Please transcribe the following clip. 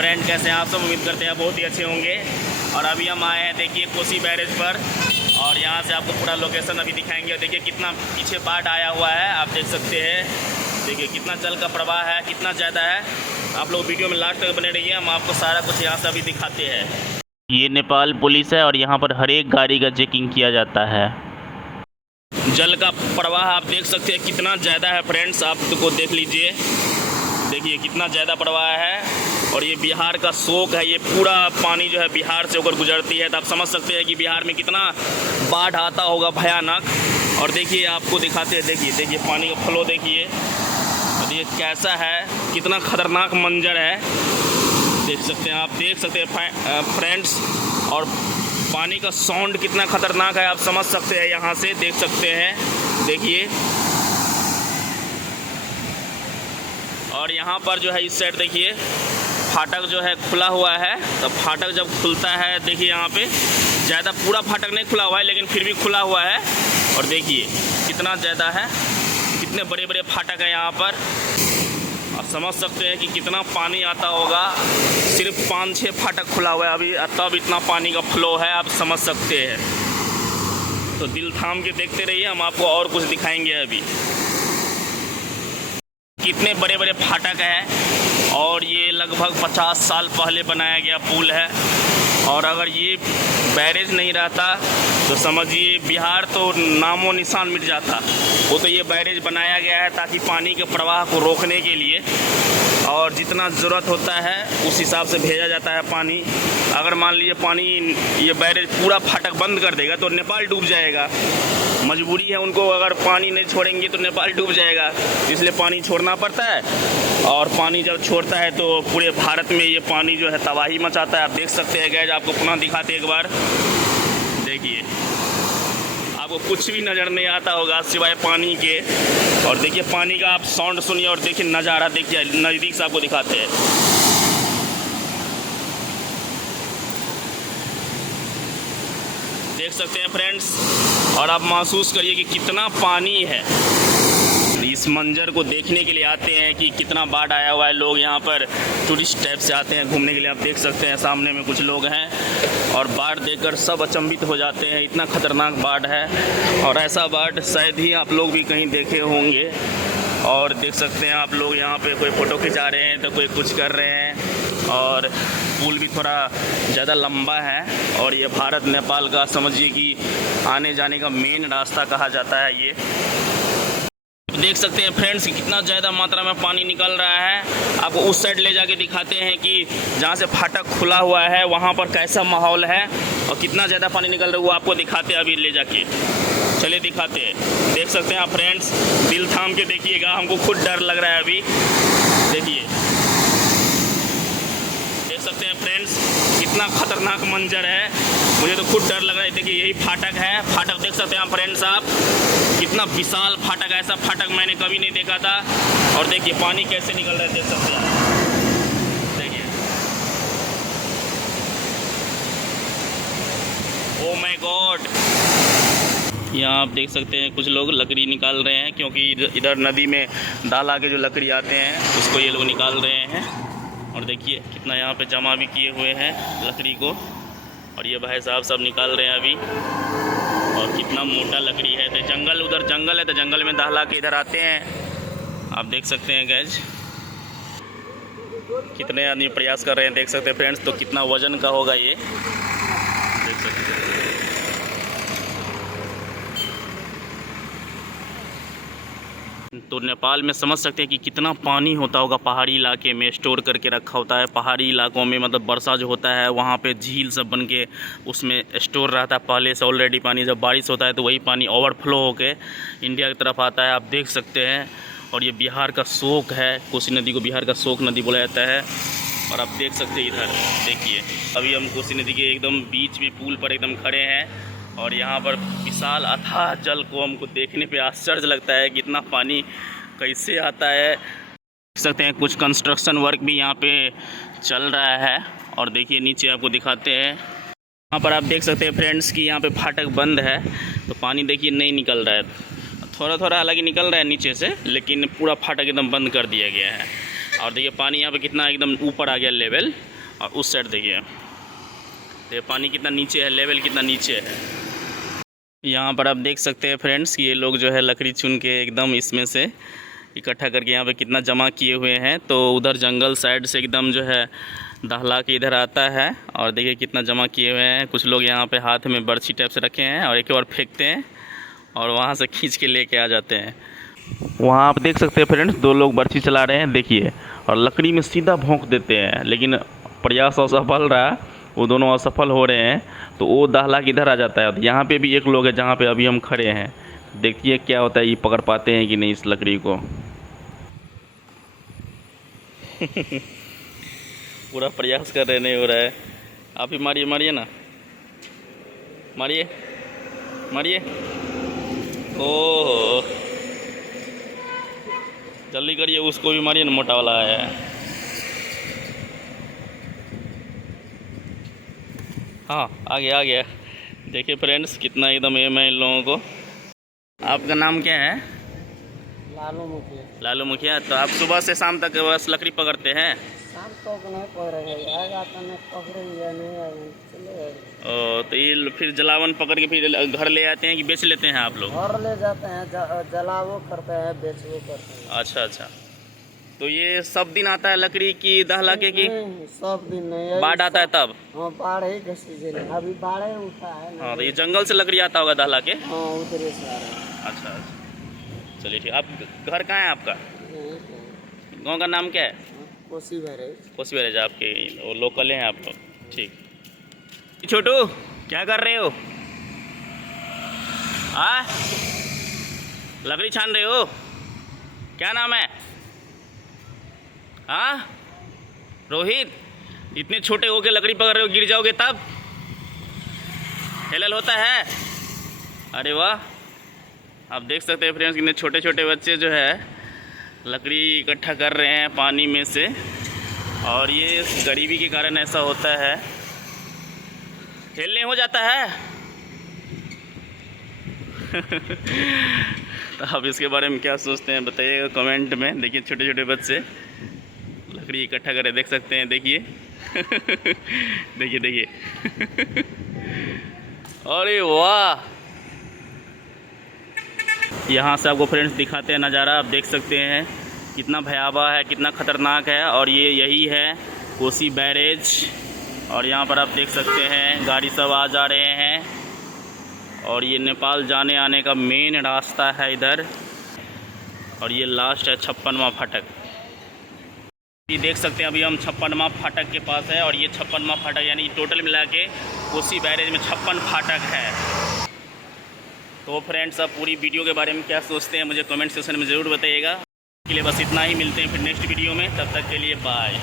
Friend, कैसे हैं आप सब? उम्मीद करते हैं बहुत ही अच्छे होंगे। और अभी हम आए हैं देखिए कोसी बैरेज पर, और यहाँ से आपको पूरा लोकेशन अभी दिखाएंगे। और देखिए कितना पीछे बाढ़ आया हुआ है, आप देख सकते हैं। देखिए कितना जल का प्रवाह है, कितना ज़्यादा है। आप लोग वीडियो में लास्ट तक बने रहिए, हम आपको सारा कुछ यहाँ से अभी दिखाते हैं। ये नेपाल पुलिस है और यहाँ पर हर एक गाड़ी का चेकिंग किया जाता है। जल का प्रवाह आप देख सकते हैं कितना ज़्यादा है फ्रेंड्स, आप को देख लीजिए। देखिए कितना ज़्यादा प्रवाह है। और ये बिहार का शोक है, ये पूरा पानी जो है बिहार से होकर गुजरती है। तो आप समझ सकते हैं कि बिहार में कितना बाढ़ आता होगा भयानक। और देखिए आपको दिखाते हैं, देखिए पानी का फ्लो देखिए, और ये कैसा है, कितना खतरनाक मंजर है। देख सकते हैं, आप देख सकते हैं फ्रेंड्स। और पानी का साउंड कितना खतरनाक है, आप समझ सकते हैं। यहाँ से देख सकते हैं, देखिए। और यहाँ पर जो है इस साइड देखिए फाटक जो है खुला हुआ है। तो फाटक जब खुलता है, देखिए यहाँ पे ज़्यादा पूरा फाटक नहीं खुला हुआ है, लेकिन फिर भी खुला हुआ है। और देखिए कितना ज़्यादा है, कितने बड़े बड़े फाटक हैं यहाँ पर। आप समझ सकते हैं कि कितना पानी आता होगा। सिर्फ 5-6 फाटक खुला हुआ है अभी, तब इतना पानी का फ्लो है, आप समझ सकते हैं। तो दिल थाम के देखते रहिए, हम आपको और कुछ दिखाएंगे अभी। कितने बड़े बड़े फाटक हैं, और ये लगभग 50 साल पहले बनाया गया पुल है। और अगर ये बैरेज नहीं रहता तो समझिए बिहार तो नामो निशान मिट जाता। वो तो ये बैरेज बनाया गया है ताकि पानी के प्रवाह को रोकने के लिए, और जितना ज़रूरत होता है उस हिसाब से भेजा जाता है पानी। अगर मान लीजिए पानी, ये बैरेज पूरा फाटक बंद कर देगा तो नेपाल डूब जाएगा। मजबूरी है उनको, अगर पानी नहीं छोड़ेंगे तो नेपाल डूब जाएगा, इसलिए पानी छोड़ना पड़ता है। और पानी जब छोड़ता है तो पूरे भारत में ये पानी जो है तबाही मचाता है। आप देख सकते हैं गैज, आपको पुनः दिखाते एक बार। देखिए आपको कुछ भी नज़र नहीं आता होगा सिवाय पानी के। और देखिए पानी का आप साउंड सुनिए, और देखिए नज़ारा देखिए, नज़दीक से आपको दिखाते हैं। देख सकते हैं फ्रेंड्स, और आप महसूस करिए कि कितना पानी है। इस मंजर को देखने के लिए आते हैं कि कितना बाढ़ आया हुआ है। लोग यहाँ पर टूरिस्ट टाइप से आते हैं घूमने के लिए। आप देख सकते हैं सामने में कुछ लोग हैं, और बाढ़ देखकर सब अचंभित हो जाते हैं, इतना खतरनाक बाढ़ है। और ऐसा बाढ़ शायद ही आप लोग भी कहीं देखे होंगे। और देख सकते हैं आप लोग यहाँ पे कोई फ़ोटो खिंचा रहे हैं तो कोई कुछ कर रहे हैं। और पुल भी थोड़ा ज़्यादा लंबा है, और ये भारत नेपाल का समझिए कि आने जाने का मेन रास्ता कहा जाता है ये। देख सकते हैं फ्रेंड्स कितना ज़्यादा मात्रा में पानी निकल रहा है। आपको उस साइड ले जाके दिखाते हैं कि जहाँ से फाटक खुला हुआ है वहाँ पर कैसा माहौल है और कितना ज़्यादा पानी निकल रहा है, वो आपको दिखाते हैं अभी ले जाके। चलिए दिखाते हैं। देख सकते हैं आप फ्रेंड्स, दिल थाम के देखिएगा, हमको खुद डर लग रहा है अभी। देखिए देख सकते हैं फ्रेंड्स कितना खतरनाक मंजर है, मुझे तो खुद डर लग रहा है। देखिए यही फाटक है, फाटक देख सकते हैं आप फ्रेंड्स, आप कितना विशाल फाटक है। ऐसा फाटक मैंने कभी नहीं देखा था। और देखिए पानी कैसे निकल रहा है, देख सकते हैं। देखिए ओ माय गॉड, यहाँ आप देख सकते हैं कुछ लोग लकड़ी निकाल रहे हैं, क्योंकि इधर नदी में डाला के जो लकड़ी आते हैं उसको ये लोग निकाल रहे हैं। और देखिए कितना यहाँ पे जमा भी किए हुए हैं लकड़ी को, और ये भाई साहब सब निकाल रहे हैं अभी। और कितना मोटा लकड़ी है। तो जंगल, उधर जंगल है तो जंगल में दहला के इधर आते हैं। आप देख सकते हैं गैज कितने आदमी प्रयास कर रहे हैं, देख सकते हैं फ्रेंड्स। तो कितना वजन का होगा ये, देख सकते हैं। तो नेपाल में समझ सकते हैं कि कितना पानी होता होगा। पहाड़ी इलाके में स्टोर करके रखा होता है। पहाड़ी इलाकों में मतलब वर्षा जो होता है वहाँ पे झील सब बन के उसमें स्टोर रहता है पहले से ऑलरेडी पानी। जब बारिश होता है तो वही पानी ओवरफ्लो होके इंडिया की तरफ आता है, आप देख सकते हैं। और ये बिहार का शोक है, कोसी नदी को बिहार का शोक नदी बोला जाता है। और आप देख सकते हैं इधर देखिए, अभी हम कोसी नदी के एकदम बीच में पुल पर एकदम खड़े हैं, और यहाँ पर विशाल अथाह जल को हमको देखने पे आश्चर्य लगता है कि इतना पानी कैसे आता है। देख सकते हैं कुछ कंस्ट्रक्शन वर्क भी यहाँ पे चल रहा है। और देखिए नीचे आपको दिखाते हैं, यहाँ पर आप देख सकते हैं फ्रेंड्स कि यहाँ पे फाटक बंद है, तो पानी देखिए नहीं निकल रहा है। थोड़ा थोड़ा हालांकि निकल रहा है नीचे से, लेकिन पूरा फाटक एकदम बंद कर दिया गया है। और देखिए पानी यहाँ पे कितना एकदम ऊपर आ गया लेवल। और उस साइड देखिए, तो पानी कितना नीचे है, लेवल कितना नीचे है। यहाँ पर आप देख सकते हैं फ्रेंड्स, ये लोग जो है लकड़ी चुन के एकदम इसमें से इकट्ठा करके यहाँ पे कितना जमा किए हुए हैं। तो उधर जंगल साइड से एकदम जो है दहला के इधर आता है, और देखिए कितना जमा किए हुए हैं। कुछ लोग यहाँ पे हाथ में बर्छी टाइप से रखे हैं और एक और फेंकते हैं और वहाँ से खींच के लेके आ जाते हैं। वहाँ आप देख सकते हैं फ्रेंड्स, 2 लोग बर्छी चला रहे हैं देखिए, और लकड़ी में सीधा भोंक देते हैं, लेकिन प्रयास असफल रहा, वो दोनों असफल हो रहे हैं। तो वो दहला किधर आ जाता है। यहाँ पे भी एक लोग है जहाँ पे अभी हम खड़े हैं, देखिए क्या होता है, ये पकड़ पाते हैं कि नहीं इस लकड़ी को। पूरा प्रयास कर रहे, नहीं हो रहा है। आप ही मारिए, मारिए ना, मारिए मारिए। ओहो, जल्दी करिए, उसको भी मारिए ना, मोटा वाला आया है। हाँ, आ गया आ गया। देखिए फ्रेंड्स, कितना एकदम एम है इन लोगों को। आपका नाम क्या है? लालू मुखिया। लालू मुखिया। तो आप सुबह से शाम तक बस लकड़ी पकड़ते हैं? शाम तक नहीं पकड़ेंगे, आएगा तो नहीं पकड़ेंगे, नहीं आएंगे चले। ओ, तो ये फिर जलावन पकड़ के फिर घर ले आते हैं कि बेच लेते हैं आप लोग? घर ले जाते हैं, जलावो करते हैं, बेचवो करते हैं। अच्छा अच्छा। तो ये सब दिन आता है लकड़ी की दहला के की? नहीं, सब दिन नहीं। बाढ़ आता है तब? हाँ, बाढ़ ही का सीजन है, अभी बाढ़ ही उठा है ना। हाँ, तो ये जंगल से लकड़ी आता होगा दहला के? हाँ, उधर से आ रहा है। अच्छा अच्छा, चलिए ठीक। आप घर कहाँ है आपका? गांव का नाम क्या है? कोसी बैरेज। कोसी बैरेज आपके, वो लोकल हैं आप लोग? ठीक। छोटू, क्या कर रहे हो? हाँ, लकड़ी छान रहे हो? क्या नाम है? हाँ रोहित, इतने छोटे हो के लकड़ी पकड़ रहे हो, गिर जाओगे तब? हेलल होता है? अरे वाह, आप देख सकते हैं फ्रेंड्स, कितने छोटे छोटे बच्चे जो है लकड़ी इकट्ठा कर रहे हैं पानी में से। और ये गरीबी के कारण ऐसा होता है। खेलने हो जाता है। तो आप इसके बारे में क्या सोचते हैं बताइएगा कमेंट में। देखिए छोटे छोटे बच्चे लकड़ी इकट्ठा कर रहे, देख सकते हैं, देखिए। देखिए देखिए। अरे वाह, यहाँ से आपको फ्रेंड्स दिखाते हैं नज़ारा। आप देख सकते हैं कितना भयावह है, कितना ख़तरनाक है। और ये यही है कोसी बैरेज, और यहाँ पर आप देख सकते हैं गाड़ी सब आ जा रहे हैं। और ये नेपाल जाने आने का मेन रास्ता है इधर। और ये लास्ट है 56वां फाटक। ये देख सकते हैं अभी हम 56वां फाटक के पास है। और ये 56वां फाटक यानी टोटल मिला के कोसी बैरेज में 56 फाटक है। तो फ्रेंड्स, आप पूरी वीडियो के बारे में क्या सोचते हैं मुझे कमेंट सेक्शन में ज़रूर बताइएगा। के लिए बस इतना ही, मिलते हैं फिर नेक्स्ट वीडियो में, तब तक के लिए बाय।